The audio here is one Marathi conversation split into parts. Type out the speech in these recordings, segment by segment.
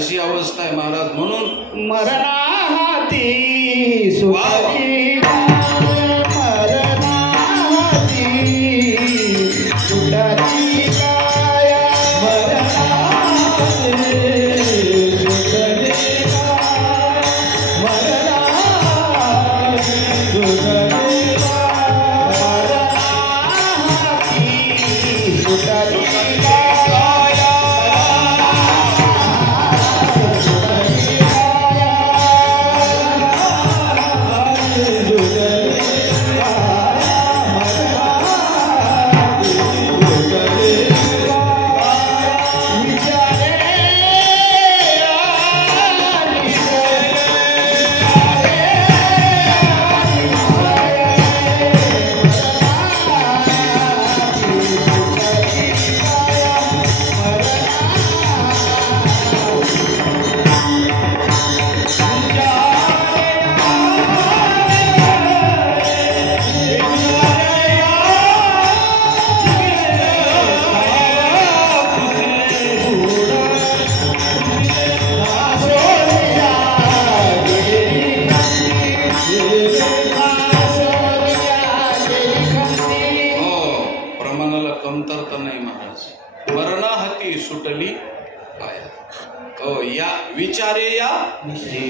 अशी अवस्था आहे महाराज. म्हणून मरणाहाती सुटली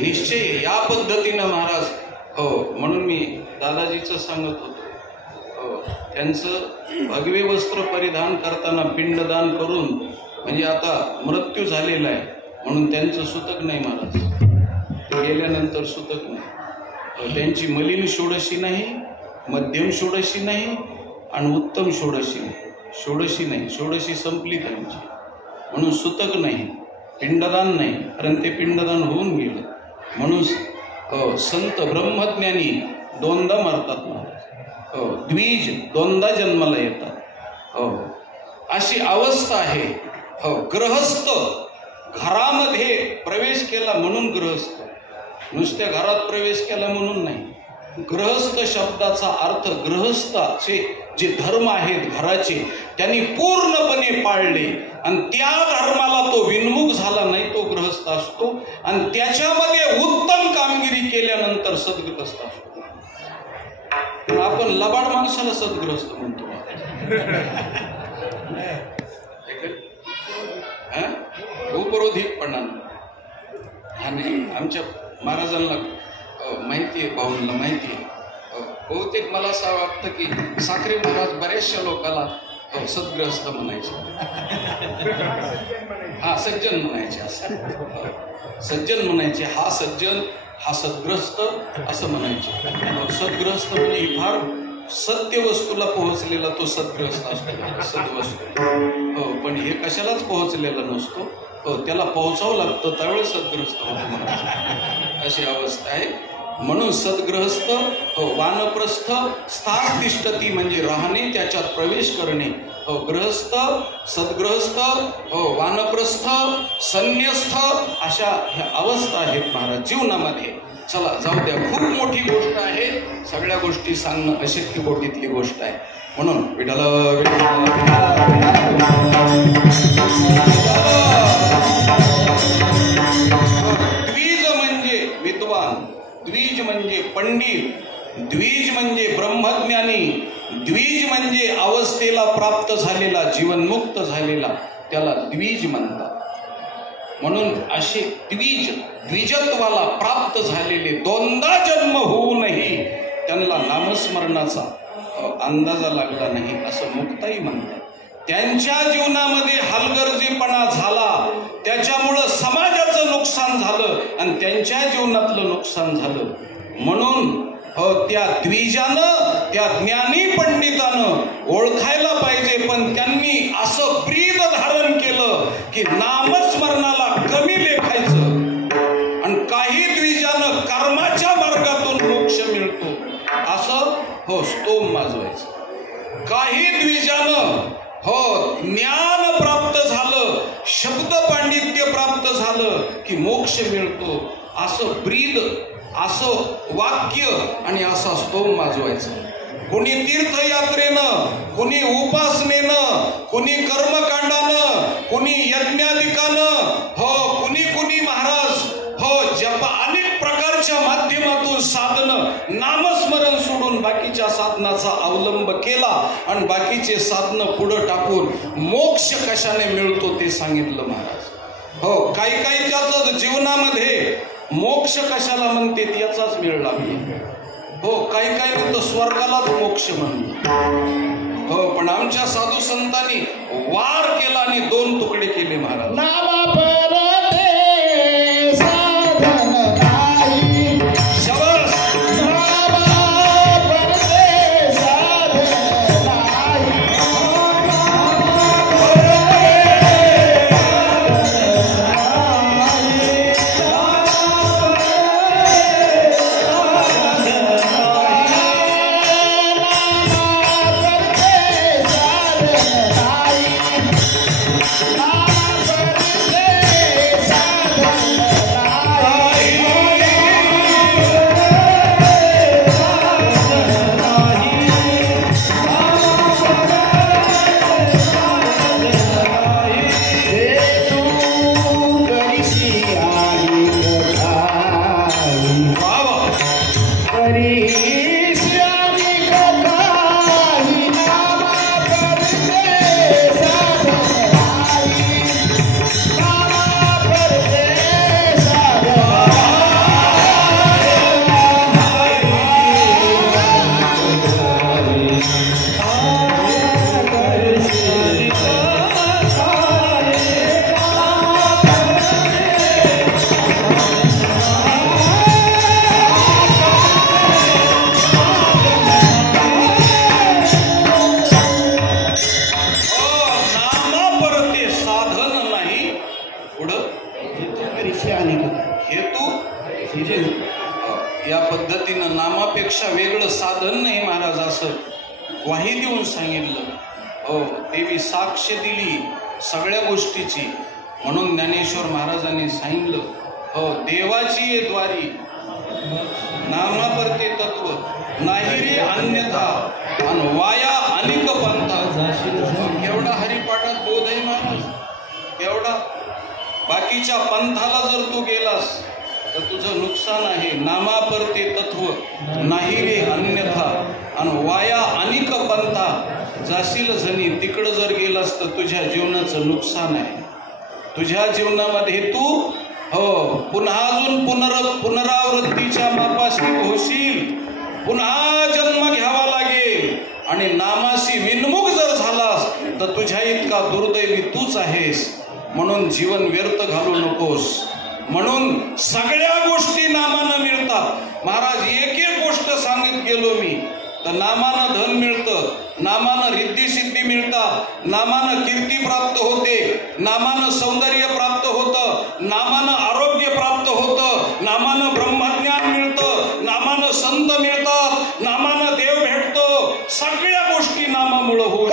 निश्चय या पद्धतीनं महाराज. हो, म्हणून मी दादाजीचं सांगत होतो. हो, त्यांचं भगवे वस्त्र परिधान करताना पिंडदान करून म्हणजे आता मृत्यू झालेला आहे म्हणून त्यांचं सुतक नाही महाराज. ते गेल्यानंतर सुतक नाही. त्यांची मलिन षोडशी नाही, मध्यम षोडशी नाही आणि उत्तम षोडशी नाही. षोडशी नाही, षोडशी संपली त्यांची म्हणून सुतक नाही, पिंडदान नाही, कारण ते पिंडदान होऊन गेलं. म्हणून संत ब्रह्मज्ञानी दोनदा मरतात महाराज. द्विज दोनदा जन्माला येतात. हो, अशी अवस्था आहे. हो, गृहस्थ घरामध्ये प्रवेश केला म्हणून गृहस्थ, नुसत्या घरात प्रवेश केला म्हणून नाही. गृहस्थ शब्दाचा अर्थ गृहस्थाचे जे धर्म आहेत घराचे त्यांनी पूर्णपणे पाळले आणि त्या धर्माला तो विन्मुख झाला नाही, तो गृहस्थ असतो. आणि त्याच्यामध्ये उत्तम कामगिरी केल्यानंतर सद्गृहस्थ असतो. आपण लबाड माणसाला सद्गृहस्थ म्हणतो. उपरोधिकपणा. आणि आमच्या महाराजांना माहिती आहे, भाऊंना माहिती आहे. बहुतेक मला असं वाटतं की साखरे महाराज बऱ्याचशा लोकांना सद्गृहस्थ म्हणायचे. हा, सज्जन म्हणायचे. असं सज्जन म्हणायचे. हा सज्जन, हा सद्ग्रस्त असं म्हणायचे. सद्ग्रस्त म्हणजे फार सत्य वस्तूला पोहोचलेला तो सद्ग्रस्त असतो, सद्वस्तू. हो, पण हे कशालाच पोहोचलेला नसतो. हो, त्याला पोहोचावं लागतं त्यावेळेस सद्ग्रस्त होतो महाराज. अशी अवस्था आहे. म्हणून सद्गृहस्थ, हो, वानप्रस्थ स्थास तिष्ठती म्हणजे राहणे, त्याच्यात प्रवेश करणे. हो, गृहस्थ, सद्गृहस्थ, हो, वानप्रस्थ, संन्यस्थ अशा ह्या अवस्था आहेत महाराज जीवनामध्ये. चला जाऊ द्या, खूप मोठी गोष्ट आहे. सगळ्या गोष्टी सांगणं अशक्य कोटीतली गोष्ट आहे. म्हणून विठ्ठल द्विज म्हणजे विद्वान, द्विज म्हणजे पंडित, द्विज म्हणजे ब्रह्मज्ञानी, द्विज म्हणजे अवस्थेला प्राप्त झालेला, जीवनमुक्त झालेला, त्याला द्विज म्हणतात. म्हणून असे द्विज, द्विजत्वाला प्राप्त झालेले, दोनदा जन्म होऊनही त्यांना नामस्मरणाचा अंदाजा लागला नाही असं मुक्ताई म्हणतात. त्यांच्या जीवनामध्ये हलगर्जीपणा झाला, त्याच्यामुळं समाजाचं नुकसान झालं आणि त्यांच्या जीवनातलं नुकसान झालं. म्हणून त्या द्विजानं, त्या ज्ञानी पंडितानं ओळखायला पाहिजे. पण त्यांनी असं ब्रीद धारण केलं की नामस्मरणाला कमी लेखायचं आणि काही द्विजानं कर्माच्या मार्गातून मोक्ष मिळतो असं हो स्तोम माजवायचं. काही द्विजानं हो ज्ञान प्राप्त झालं, शब्द पांडित्य प्राप्त झालं की मोक्ष मिळतो असं ब्रीद, असं वाक्य आणि असा स्तोम माजवायचं. कुणी तीर्थयात्रेनं, कुणी उपासनेनं, कुणी कर्मकांडानं, कुणी यज्ञाधिकानं, हो कुणी कुणी महाराज हो जप अनेक प्रकारच्या माध्यमातून साधनं नामस्मरण सोडून बाकीच्या साधनाचा अवलंब केला आणि बाकीचे साधनं पुढं टाकून मोक्ष कशाने मिळतो ते सांगितलं महाराज. हो काही त्याच जीवनामध्ये मोक्ष कशाला म्हणते याचाच मेळ लागला. हो काही तर स्वर्गालाच मोक्ष म्हणतो. हो पण आमच्या साधू संतांनी वार केला आणि 2 तुकडे केले महाराज. नामा परते साधन नाही. शबास. नामा परते साधन नाही. या पद्धतीनं नामापेक्षा वेगळं साधन नाही महाराज असं ग्वाही देऊन सांगितलं. हो देवी साक्ष दिली सगळ्या गोष्टीची. म्हणून ज्ञानेश्वर महाराजांनी सांगितलं हो देवाची ये द्वारी नामापरते तत्व नाही रे अन्यथा आणि वाया अनेक पंथा. केवढा हरिपाठात बोध आहे महाराज, केवढा. बाकीच्या पंथाला जर तू गेलास तर तुझं नुकसान आहे. नामापरते तत्व नाही रे अन्यथा आणि वाया अनेक पंथा. जाशील जणी तिकडं जर गेलास तर तुझ्या जीवनाचं नुकसान आहे. तुझ्या जीवनामध्ये तू हो पुन्हा अजून पुनरावृत्तीच्या मापाशी होशील. पुन्हा जन्म घ्यावा लागेल आणि नामाशी विनमुख जर झालास तर तुझ्या इतका दुर्दैवी तूच आहेस. म्हणून जीवन व्यर्थ घालू नकोस. म्हणून सगळ्या गोष्टी नामानं मिळतात महाराज. एक एक गोष्ट सांगत गेलो मी तर नामानं धन मिळतं, नामानं रिद्धी सिद्धी मिळतात, नामानं कीर्ती प्राप्त होते, नामानं सौंदर्य प्राप्त होतं, नामानं आरोग्य प्राप्त होतं, नामानं ब्रह्मज्ञान मिळतं, नामानं संत मिळतात, नामानं देव भेटतो. सगळ्या गोष्टी नामामुळं होऊ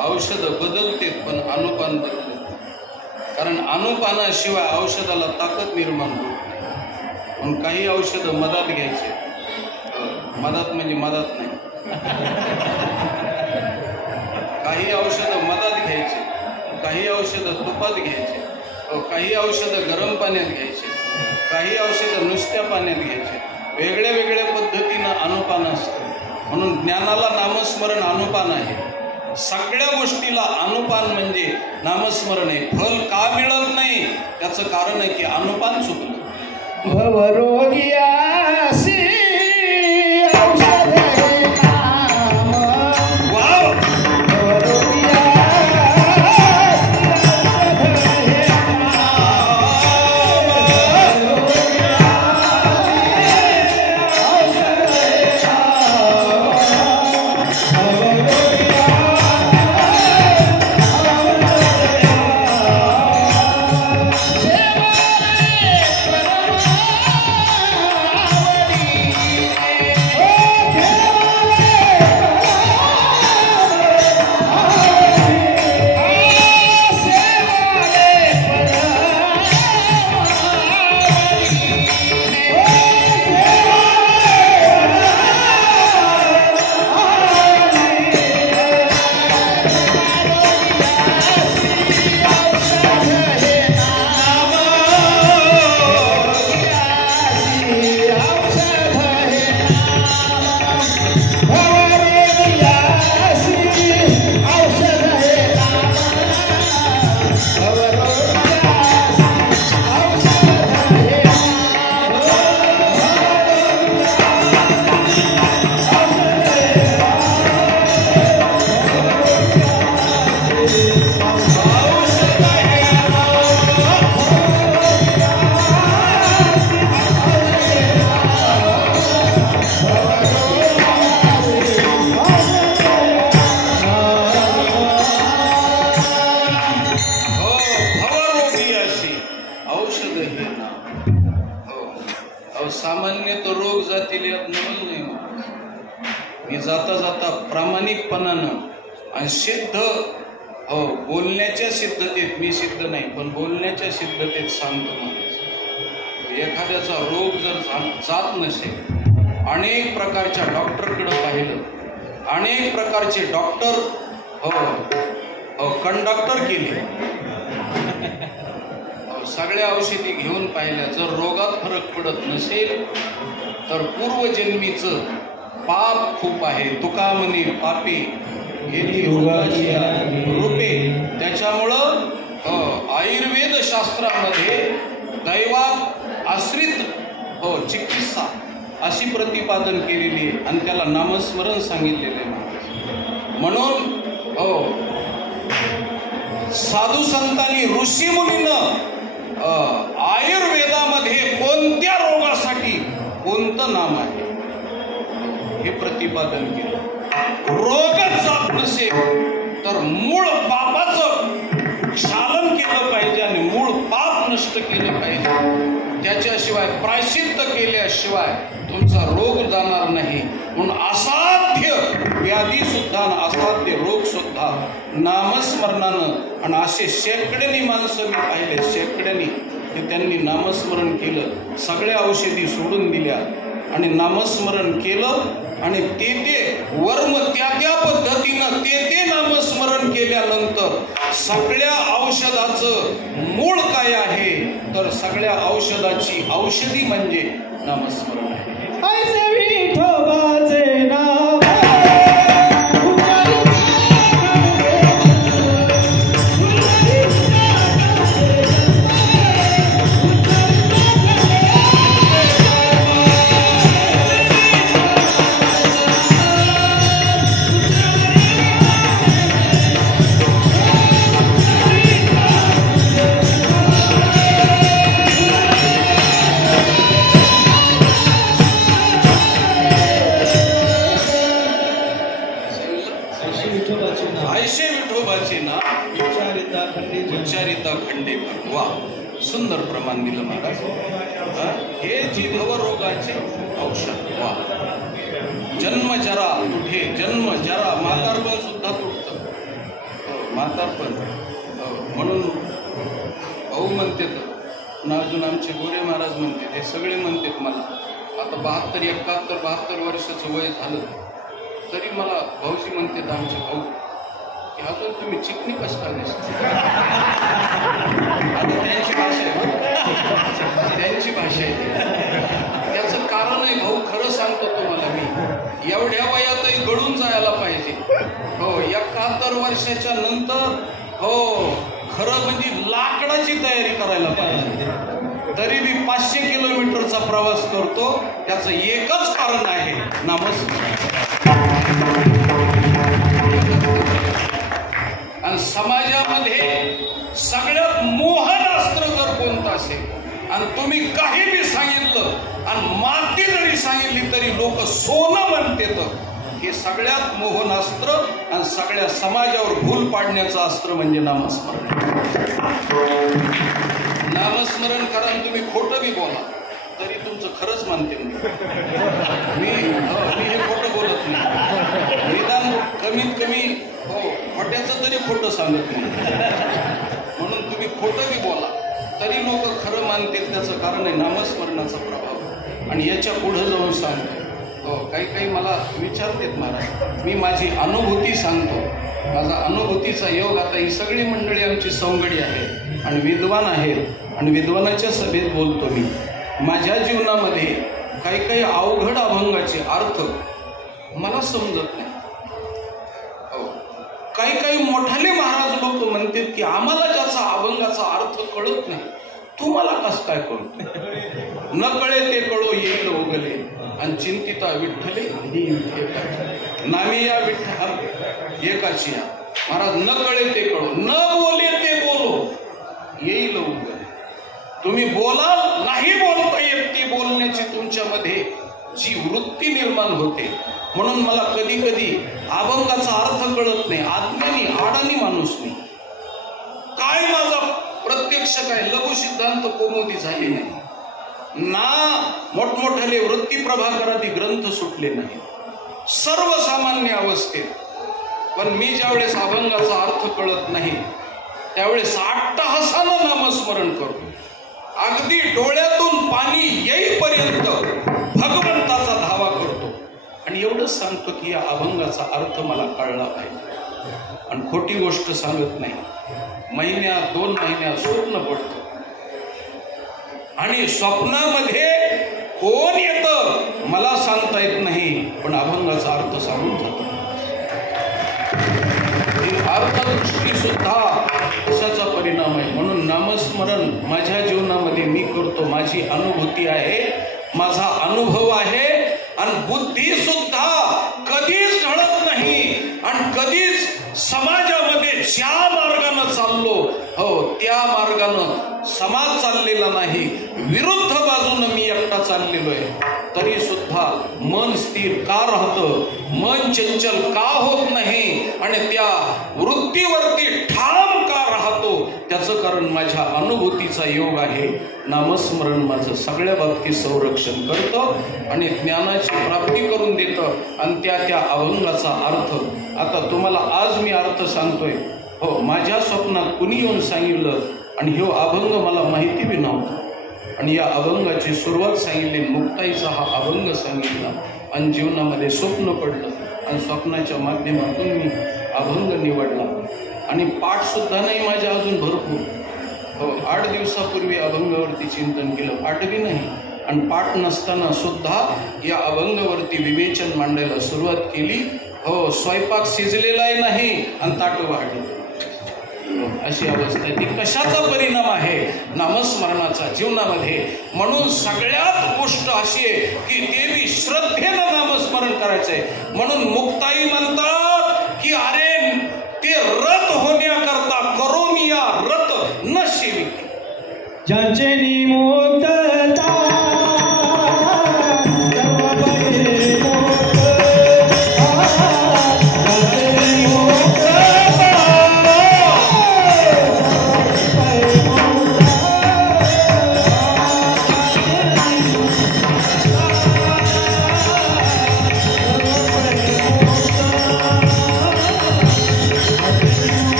औषध बदलते पण अनुपान बदलत. कारण अनुपानाशिवाय औषधाला ताकद निर्माण होते. म्हणून काही औषधं मधात घ्यायचे. मधात म्हणजे मधात नाही. काही औषधं मधात घ्यायचे, काही औषधं तुपात घ्यायचे, काही औषधं गरम पाण्यात घ्यायचे, काही औषधं नुसत्या पाण्यात घ्यायचे. वेगळ्या वेगळ्या पद्धतीनं अनुपान असतं. म्हणून ज्ञानाला नामस्मरण अनुपान आहे. सगळ्या गोष्टीला अनुपान म्हणजे नामस्मरण आहे. फल का मिळत नाही त्याचं कारण आहे की अनुपान चुकलं. भवरोगियासी औषध हे नाम. वाव! सामान्यतः रोग जातील यात नवल नाही. मी जाता जाता प्रामाणिकपणानं आणि सिद्ध बोलण्याच्या सिद्धतेत, मी सिद्ध नाही पण बोलण्याच्या सिद्धतेत सांगतो. एखाद्याचा रोग जर जात नसेल, अनेक प्रकारच्या डॉक्टरकडे पाहिलं, अनेक प्रकारचे डॉक्टर कंडक्टर केले, सगळ्या औषधी घेऊन पाहिल्या, जर रोगात फरक पडत नसेल तर पूर्वजन्मीचं पाप खूप आहे. तुका म्हणे पापी गेली रूपे. त्याच्यामुळं आयुर्वेद शास्त्रामध्ये दैवात आश्रित चिकित्सा अशी प्रतिपादन केलेली आहे आणि त्याला नामस्मरण सांगितलेलं आहे. म्हणून साधू संतांनी ऋषीमुनीनं आयुर्वेदामध्ये कोणत्या रोगासाठी कोणतं नाम आहे हे प्रतिपादन केलं. रोगच जात नसेल तर मूळ पापाचं क्षालन केलं पाहिजे आणि मूळ पाप नष्ट केलं पाहिजे. त्याच्याशिवाय प्रायश्चित्त केल्याशिवाय तुमचा रोग जाणार नाही. म्हणून असाध्य व्याधी सुद्धा असाध्य रोग सुद्धा नामस्मरणानं, आणि असे शेकड्यांनी माणसं मी पाहिले, शेकड्यांनी की त्यांनी नामस्मरण केलं, सगळ्या औषधी सोडून दिल्या आणि नामस्मरण केलं आणि ते वर्म त्या पद्धतीनं ते नामस्मरण केल्यानंतर सगळ्या औषधाचं मूळ काय आहे तर सगळ्या औषधाची औषधी म्हणजे नामस्मरण आहे. ऐसे विठोबाचे नाम उच्चारिता खंडेकर. वा, सुंदर प्रमाण दिलं महाराज. हे जी भवरोगाचे औषध. वा, जन्मजरा तुठे, जन्मजरा म्हातारपण सुद्धा तुटतं. म्हातारपण म्हणून भाऊ म्हणतात ना, अजून आमचे गोरे महाराज म्हणतात, हे सगळे म्हणतात मला. आता 72, 71, 72 वर्षाचं वय झालं तरी मला भाऊजी म्हणतात आमचे भाऊ की अजून तुम्ही चिकनी कसं काय दिसता. आता त्यांची भाषा आहे, त्यांची भाषा आहे. त्याचं कारण आहे भाऊ, खरं सांगतो तुम्हाला मी, एवढ्या वयातही गळून जायला पाहिजे. हो, 71 वर्षाच्या नंतर हो खरं म्हणजे लाकडाची तयारी करायला पाहिजे. तरी मी 500 किलोमीटरचा प्रवास करतो. त्याचं एकच कारण आहे, नमस्कार. आणि समाजामध्ये सगळ्यात मोहन अस्त्र जर कोणतं असेल आणि तुम्ही काही बी सांगितलं आणि माती जरी सांगितली तरी लोक सोनं म्हणते, तर हे सगळ्यात मोहन अस्त्र आणि सगळ्या समाजावर भूल पाडण्याचं अस्त्र म्हणजे नामस्मरण. नामस्मरण करा आणि तुम्ही खोटं बी बोला तरी तुमचं खरंच मानते मी हे खोटं बोलत नाही. निदान कमीत कमी हो खोट्याचं तरी खोटं सांगत नाही. म्हणून तुम्ही खोटं बी बोला तरी लोक खरं मानतील. त्याचं कारण आहे नामस्मरणाचा प्रभाव. आणि याच्या पुढं जाऊन सांगतो, हो काही मला विचारतात महाराज, मी माझी अनुभूती सांगतो. माझा अनुभूतीचा योग. आता ही सगळी मंडळी आमची सवंगडी आहे आणि विद्वान आहेत आणि विद्वानाच्या सभेत बोलतो मी. माझ्या जीवनामध्ये काही अवघड अभंगाचे अर्थ मला समजत नाही. काही मोठाले महाराज लोक म्हणतात की आम्हाला ज्याचा अभंगाचा अर्थ कळत नाही तुम्हाला कसं काय कळतो. न कळे ते कळो येईल उगले आणि चिंतिता विठ्ठले नामी या विठ्ठल एकाची या. महाराज न कळे ते कळो, न बोले ते बोलो येईल उगले. तुम्ही बोलाल, नाही बोलता येत ती बोलण्याची तुमच्यामध्ये जी वृत्ती निर्माण होते. म्हणून मला कधी कधी अभंगाचा अर्थ कळत नाही. आज्ञानी आडानी माणूस नाही. काय माझा प्रत्यक्ष काय लघु सिद्धांत कौमुदी झाले नाही ना, मोठमोठाले वृत्ती प्रभाकरादी ग्रंथ सुटले नाही, सर्वसामान्य अवस्थेत. पण मी ज्यावेळेस अभंगाचा अर्थ कळत नाही त्यावेळेस अट्टहासानं नामस्मरण करतो. अगदी डोळ्यातून पाणी येईपर्यंत भगवंताचा धावा करतो. आणि एवढंच सांगतो की या अभंगाचा अर्थ मला कळला पाहिजे. आणि खोटी गोष्ट सांगत नाही. महिन्यात 2 महिन्यात स्वप्न पडतं आणि स्वप्नामध्ये कोण येतं मला सांगता येत नाही, पण अभंगाचा अर्थ सांगून जातो. अर्थदृष्टी सुद्धा कशाचा परिणाम आहे. म्हणून नामस्मरण माझ्या जीवनामध्ये मी करतो. माझी अनुभूती आहे, माझा अनुभव आहे. आणि बुद्धी सुद्धा कधीच ढळत नाही आणि कधीच समाजामध्ये ज्या मार्गानं चाललो हो त्या मार्गानं समाज चाललेला नाही. विरुद्ध बाजूनं मी एकटा चाललेलो आहे तरी सुद्धा मन स्थिर का राहतं, मन चंचल का होत नाही आणि त्या वृत्तीवरती ठाम का राहतो, त्याचं कारण माझ्या अनुभूतीचा योग आहे. नामस्मरण माझं सगळ्या बाबतीत संरक्षण करतं आणि ज्ञानाची प्राप्ती करून देतं. आणि त्या अभंगाचा अर्थ आता तुम्हाला आज मी अर्थ सांगतोय. हो, माझ्या स्वप्नात कुणी येऊन सांगितलं आणि ह्यो अभंग मला माहिती बी नव्हता. आणि या अभंगाची सुरुवात सांगितली, मुक्ताईचा हा अभंग सांगितला आणि जीवनामध्ये स्वप्न पडलं आणि स्वप्नाच्या माध्यमातून मी अभंग निवडला. आणि पाठ सुद्धा नाही माझ्या अजून भरपूर. हो, 8 दिवसापूर्वी अभंगावरती चिंतन केलं, पाठ बी नाही. आणि पाठ नसताना सुद्धा या अभंगावरती विवेचन मांडायला सुरुवात केली. हो, स्वयंपाक शिजलेलाही नाही आणि ताट वाढलं अशी अवस्था आहे. ती कशाचा परिणाम आहे? नामस्मरणाचा जीवनामध्ये. म्हणून सगळ्यात गोष्ट अशी आहे की देवी श्रद्धेनं नामस्मरण करायचं आहे. म्हणून मुक्ताई म्हणतात की अरे ते रत होण्याकरता करोनिया रत न सेविकी. ज्यांचे निमुक्तता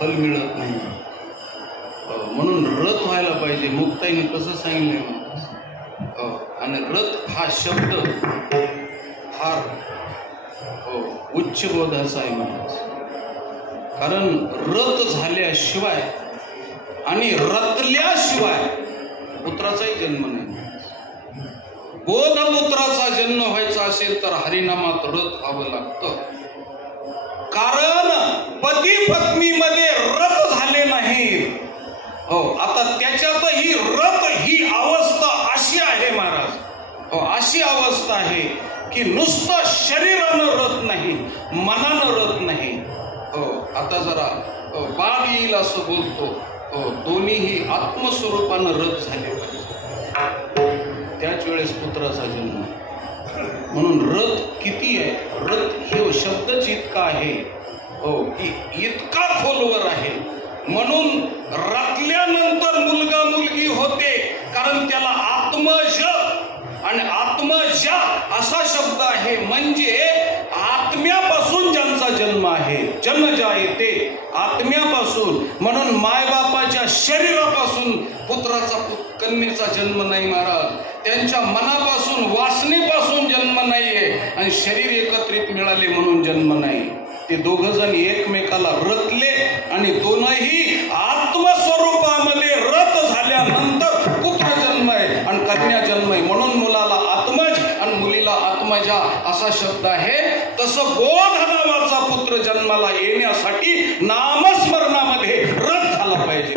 फल मिळत नाही. म्हणून रथ व्हायला पाहिजे. मुक्ताईने कसं सांगितलंय म्हणतात. आणि रथ हा शब्द फार उच्च बोधाचा आहे म्हणतात. कारण रथ झाल्याशिवाय आणि रथल्याशिवाय पुत्राचाही जन्म नाही. बोधपुत्राचा जन्म व्हायचा असेल तर हरिनामात रथ व्हावं लागतं. कारण पती पत्नीमध्ये रथ झाले नाही. आता त्याच्यातही रथ ही अवस्था अशी आहे महाराज. अशी अवस्था आहे की नुसतं शरीरानं रथ नाही, मनानं रथ नाही. आता जरा बाब येईल असं बोलतो. दोन्हीही आत्मस्वरूपानं रथ झाले पाहिजे. त्याच वेळेस पुत्राचा जन्म. म्हणून रथ किती आहे. रथ हे शब्दच इतका आहे की इतका खोलवर आहे. म्हणून रथल्यानंतर मुलगा मुलगी होते. कारण त्याला आत्मज आणि आत्मजा असा शब्द आहे. म्हणजे आत्म्यापासून ज्यांचा जन्म आहे. जन्मजा येते आत्म्यापासून. म्हणून मायबापाच्या शरीरापासून पुत्राचा कन्येचा जन्म नाही महाराज. त्यांच्या मनापासून वासनेपासून जन्म नाहीये. आणि शरीर एकत्रित मिळाले म्हणून जन्म नाही. ते दोघं जण एकमेकाला रथले आणि दोनही आत्मस्वरूपामध्ये रथ झाल्यानंतर पुत्र जन्म आहे आणि कन्या जन्म आहे. म्हणून मुलाला आत्मज आणि मुलीला आत्मजा असा शब्द आहे. तसं बोध नावाचा पुत्र जन्माला येण्यासाठी नामस्मरणामध्ये रथ झाला पाहिजे.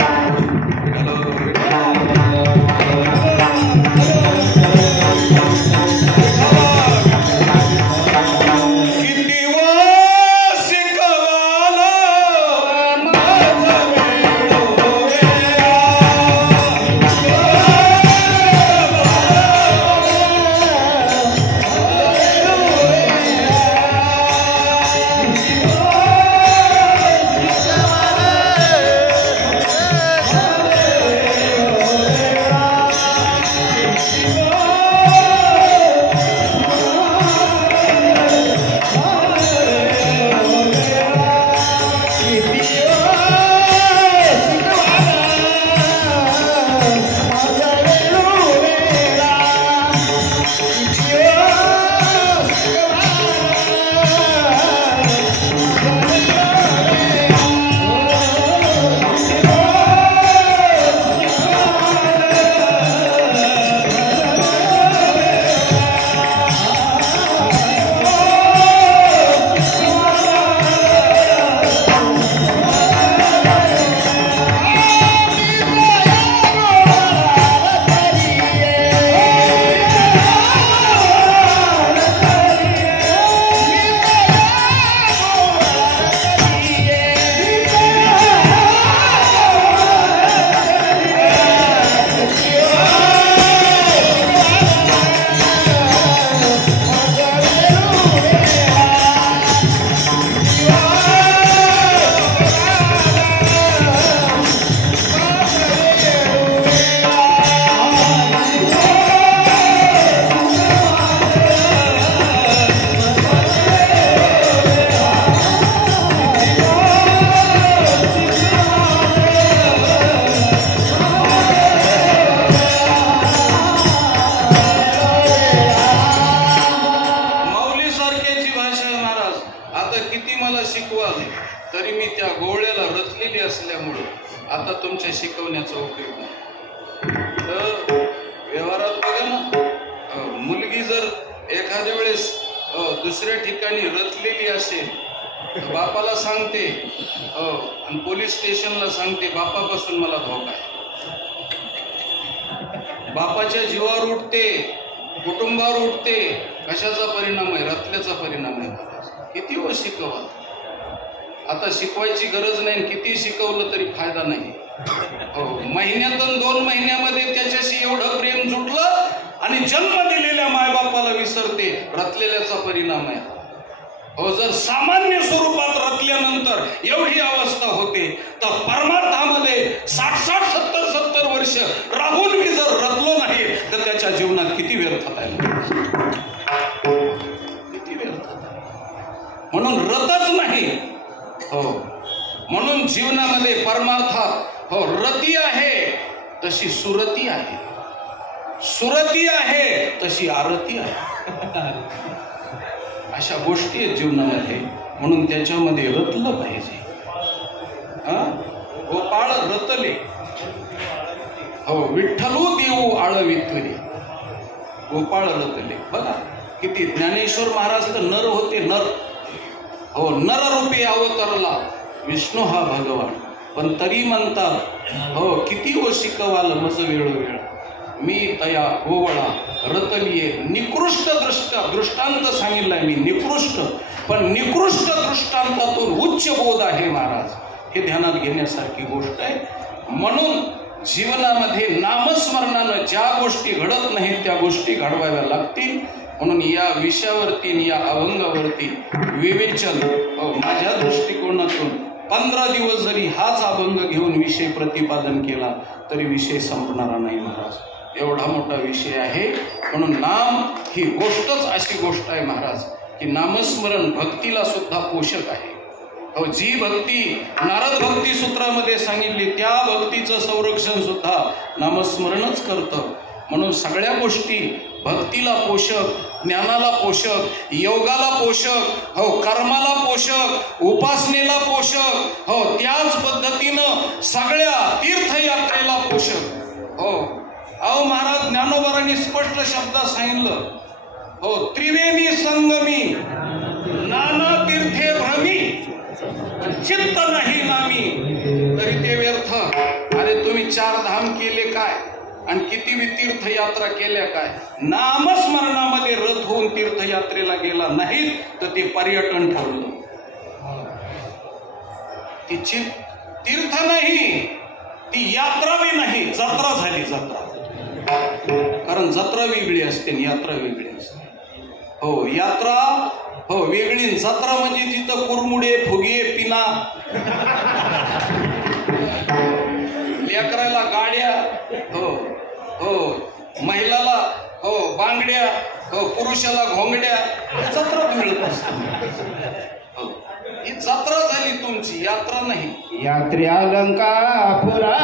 शिकवण्याचा उपयोग नाही. तर व्यवहारात बघा ना, मुलगी जर एखाद्या वेळेस दुसऱ्या ठिकाणी रचलेली असेल तर बापाला सांगते आणि पोलीस स्टेशनला सांगते बापापासून मला धोका आहे. बापाच्या जीवावर उठते, कुटुंबावर उठते. कशाचा परिणाम आहे? रचल्याचा परिणाम आहे. किती व शिकवा, आता शिकवायची गरज नाही. किती शिकवलं तरी फायदा नाही. महिन्यातून 2 महिन्यामध्ये त्याच्याशी एवढं प्रेम जुटलं आणि जन्म दिलेल्या मायबापाला विसरते. रचलेल्याचा परिणाम आहे. जर सामान्य स्वरूपात रचल्यानंतर एवढी अवस्था होते तर परमार्थामध्ये 60-70 वर्ष राहून मी जर रचलो नाही तर त्याच्या जीवनात किती व्यर्थता आहे, किती व्यर्थता. म्हणून रथच नाही, म्हणून जीवनामध्ये परमार्थात हो रती आहे तशी सुरती आहे, सुरती आहे तशी आरती आहे. अशा गोष्टी आहेत जीवनामध्ये, म्हणून त्याच्यामध्ये रतलं पाहिजे. गोपाळ रतले हो विठ्ठलू देऊ आळवित्वरे, गोपाळ रतले. बघा किती ज्ञानेश्वर महाराज तर नर होते, नर हो नर रूपी अवतरला विष्णू हा भगवान, पण तरी म्हणतात हो किती व शिकवाल मज वेळोवेळ मी तया गोवळा रतलिये. निकृष्ट दृष्टांत सांगितलाय मी, निकृष्ट, पण निकृष्ट दृष्टांतातून उच्च बोध आहे महाराज. हे ध्यानात घेण्यासारखी गोष्ट आहे. म्हणून जीवनामध्ये नामस्मरणानं ज्या गोष्टी घडत नाहीत त्या गोष्टी घडवाव्या लागतील. म्हणून या विषयावरती आणि या अभंगावरती विवेचन माझ्या दृष्टिकोनातून 15 दिवस जरी हाच अभंग घेऊन विषय प्रतिपादन केला तरी विषय संपणारा नाही महाराज. एवढा मोठा विषय आहे. म्हणून नाम ही गोष्टच अशी गोष्ट आहे महाराज की नामस्मरण भक्तीला सुद्धा पोषक आहे. जी भक्ती नारद भक्ती सूत्रामध्ये सांगितली त्या भक्तीचं संरक्षण सुद्धा नामस्मरणच करतं. म्हणून सगळ्या गोष्टी भक्तीला पोषक, ज्ञानाला पोषक, योगाला पोषक, हो कर्माला पोषक, उपासनेला पोषक, हो त्याच पद्धतीनं सगळ्या तीर्थयात्रेला पोषक. हो अहो महाराज ज्ञानोबारांनी स्पष्ट शब्दात सांगितलं हो त्रिवेणी संगमी नाना तीर्थे भ्रमी चित्त नाही नामी तरी ते व्यर्थ. अरे तुम्ही 4 धाम केले काय आणि किती तीर्थयात्रा केल्या काय, नामस्मरणामध्ये रत होऊन तीर्थयात्रेला गेला नाही तर ते पर्यटन ठरलं. ती तीर्थ नाही, ती यात्रा बी नाही, जत्रा झाली जत्रा. कारण जत्रा वेगळी असते आणि यात्रा वेगळी असते. हो यात्रा हो वेगळी, जत्रा म्हणजे तिथं कुरमुडे फुगे पिना, लेकराला गाड्या, हो हो महिलाला हो बांगड्या, हो पुरुषाला घोंगड्या, जत्रा मिळत असते. ही जत्रा झाली तुमची, यात्रा नाही. यात्रे अलंकापुरा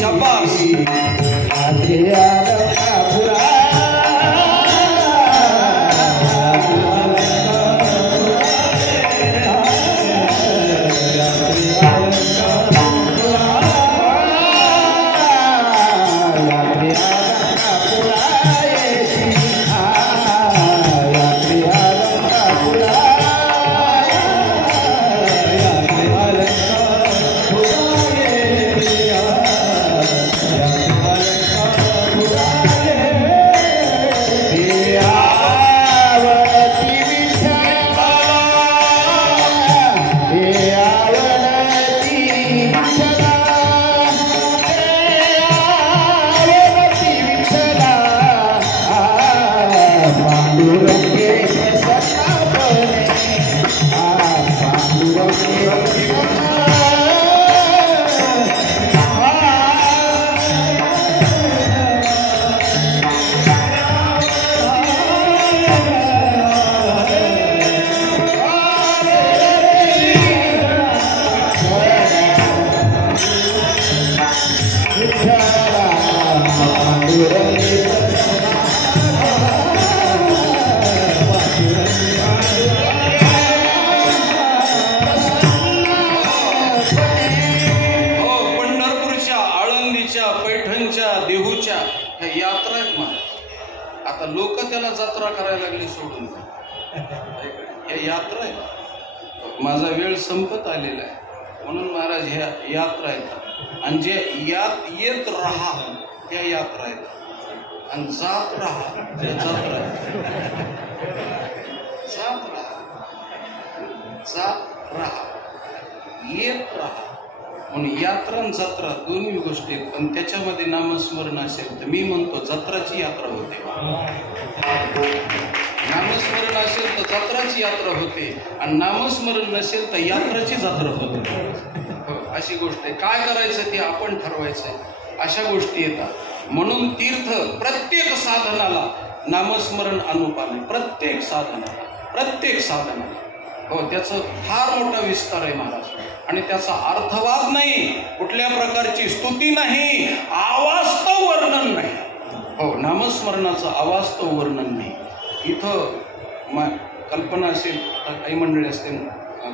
शाबास. यात्रे अलंकापुरा लोक त्याला जत्रा करायला लागली सोडून. या यात्रा आहे. माझा वेळ संपत आलेला आहे म्हणून महाराज ह्या यात्रा आहेत. आणि जे येत राहा त्या यात्रा आहेत आणि जात राहा त्या जत्रा आहेत. जात राहा येत राहा म्हणून यात्रा आणि जत्रा दोन्ही गोष्टी आहेत. पण त्याच्यामध्ये नामस्मरण असेल तर मी म्हणतो जत्राची यात्रा होते. नामस्मरण असेल तर जत्राची यात्रा होते आणि नामस्मरण नसेल तर यात्राची जत्रा होते. अशी गोष्ट आहे. काय करायचं ते आपण ठरवायचं, अशा गोष्टी येतात. म्हणून तीर्थ प्रत्येक साधनाला नामस्मरण अनुपाने, प्रत्येक साधनाला हो, त्याचं फार मोठा विस्तार आहे महाराज. आणि त्याचा अर्थवाद नाही, कुठल्या प्रकारची स्तुती नाही, अवास्तव वर्णन नाही. हो, नामस्मरणाचं अवास्तव वर्णन नाही. इथं कल्पना असेल, आता काही मंडळी असतील,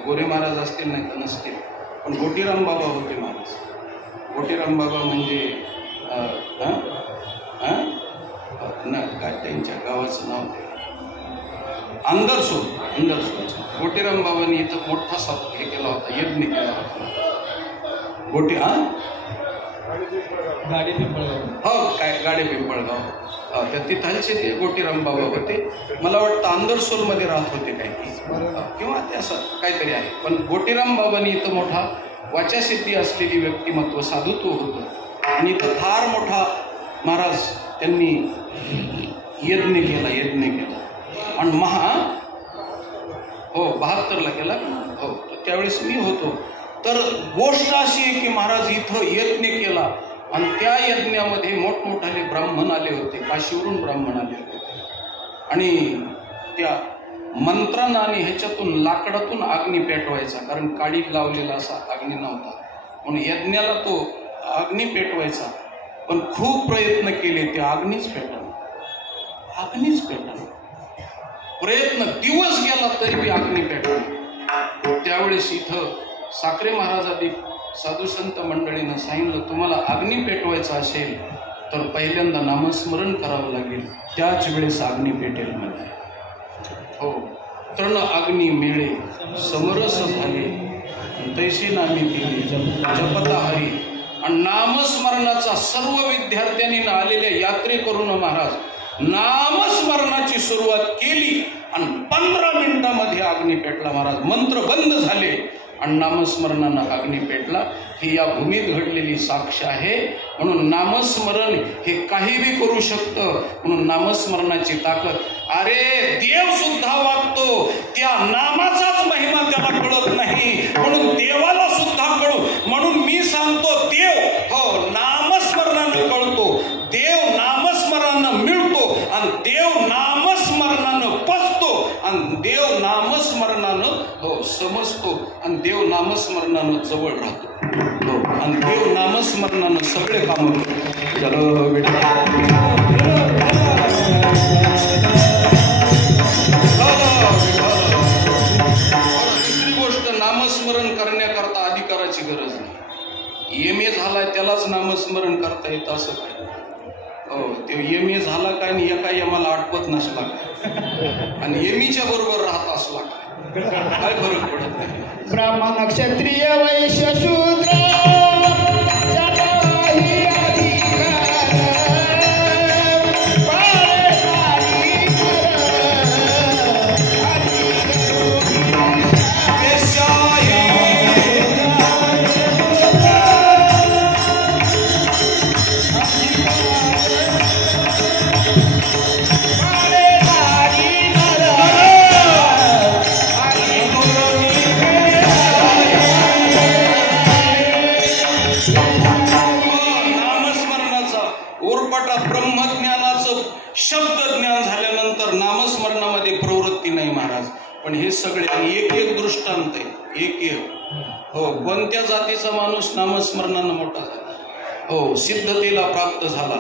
गोरे महाराज असतील नाही तर नसतील, पण गोटीराम बाबा होते महाराज. गोटीराम बाबा म्हणजे काय त्यांच्या गावाचं नाव अंदरसूर. गोटीराम बाबांनी इथं मोठा हे केला होता, यज्ञ केला होता. गाडी पिंपळगाव. हो, काय गाडी पिंपळगाव, त्या तिथालचे ते गोटीराम बाबा होते. मला वाटतं अंदरसूरमध्ये राहत होते काही, किंवा ते असं काहीतरी आहे. पण गोटीराम बाबांनी इथं मोठा वाचासिद्धी असलेली व्यक्तिमत्व, साधुत्व होतं. आणि इथं फार मोठा महाराज त्यांनी यज्ञ केला. आणि हो 72ला केला. हो, त्यावेळेस मी होतो. तर गोष्ट अशी आहे की महाराज इथं यज्ञ केला आणि त्या यज्ञामध्ये मोठमोठाले ब्राह्मण आले होते, काशीवरून ब्राह्मण आले होते. आणि त्या मंत्रांना आणि ह्याच्यातून लाकडातून अग्नी पेटवायचा, कारण काडी लावलेला असा अग्नी नव्हता, म्हणून यज्ञाला तो अग्नी पेटवायचा. पण खूप प्रयत्न केले, ते अग्नीच पेटवला. प्रयत्न दिवस गेला तरी बी अग्नी पेटवला. त्यावेळेस इथं साखरे महाराजांनी साधू संत मंडळीनं सांगितलं, तुम्हाला अग्नी पेटवायचा असेल तर पहिल्यांदा नामस्मरण करावं लागेल, त्याच वेळेस अग्नी पेटेल म्हणजे. हो, तृण अग्नी मिळे समरस झाले, तैशी नामी केली जपता हरी. आणि नामस्मरणाचा सर्व विद्यार्थ्यांनी आलेल्या यात्रेकरून महाराज नामस्मरणाची सुरुवात केली आणि 15 मिनिटांमध्ये अग्नी पेटला महाराज. मंत्र बंद झाले आणि नामस्मरणानं अग्नी पेटला. ही या भूमीत घडलेली साक्ष आहे. म्हणून नामस्मरण हे काही बी करू शकतं. म्हणून नामस्मरणाची ताकद. अरे देव सुद्धा वागतो, त्या नामाचाच महिमा त्याला कळत नाही, म्हणून देवाला सुद्धा कळू. म्हणून मी सांगतो, देव हो नामस्मरणानं कळतो, देव नामस्मरणानं मिळतो, आणि देव नामस्मरणानं पचतो, आणि देव नामस्मरणानं हो समजतो, आणि देव नामस्मरणानं जवळ राहतो. हो, आणि देव नामस्मरणानं सगळे काम करतो. दुसरी गोष्ट, नामस्मरण करण्याकरता अधिकाराची गरज नाही. एम ए झालाय त्यालाच नामस्मरण करता येतं असं काय? हो, ते एम ए झाला काय आणि एका यमाला आठवत नसला काय, आणि एमीच्या बरोबर राहत असला काय फरक पडत नाही. ब्राह्मण क्षत्रिय वैश्य शूद्र शब्दज्ञान झाल्यानंतर नामस्मरणामध्ये प्रवृत्ती नाही महाराज. पण हे सगळे एक एक दृष्टांत आहे, एक एक. हो, कोणत्या जातीचा माणूस नामस्मरणानं मोठा झाला, हो सिद्धतेला प्राप्त झाला,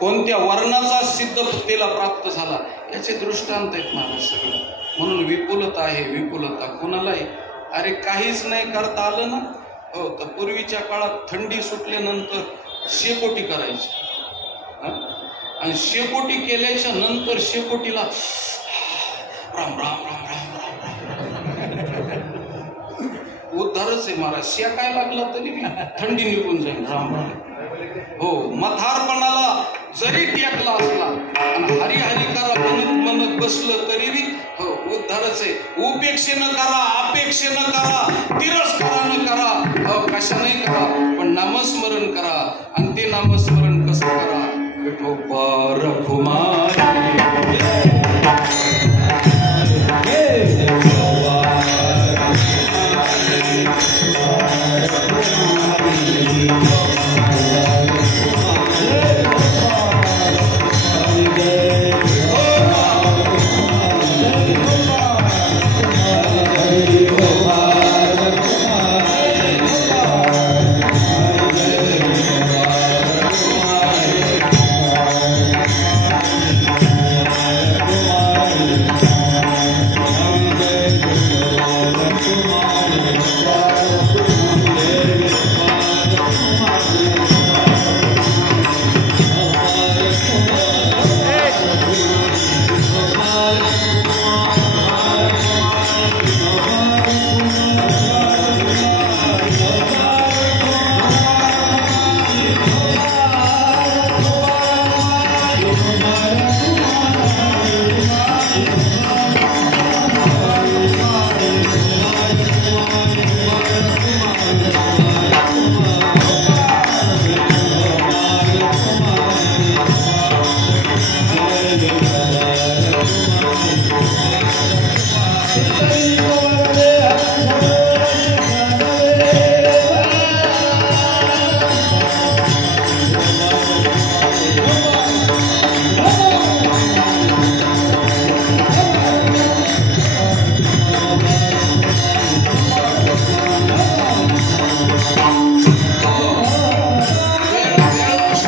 कोणत्या वर्णाचा सिद्धतेला प्राप्त झाला, याचे दृष्टांत आहेत महाराज सगळं. म्हणून विपुलता आहे, विपुलता. कोणालाही अरे काहीच नाही करता आलं ना, हो तर पूर्वीच्या काळात थंडी सुटल्यानंतर शेकोटी करायची, आणि शेकोटी केल्याच्या नंतर शेकोटीला राम राम राम राम राम उद्धारच आहे महाराज. शेकाय लागला तरी थंडी निघून जाईल. राम राम. हो, म्हातारपणाला जरी टेकला असला आणि हरी हरी करा म्हणत म्हणत बसलं तरी बी हो उद्धारच आहे. उपेक्षेनं करा, अपेक्षेनं करा, तिरस्कारानं करा, हो कशाने करा, पण नामस्मरण करा. आणि ते नामस्मरण कसं करा? विठोबा रखुमा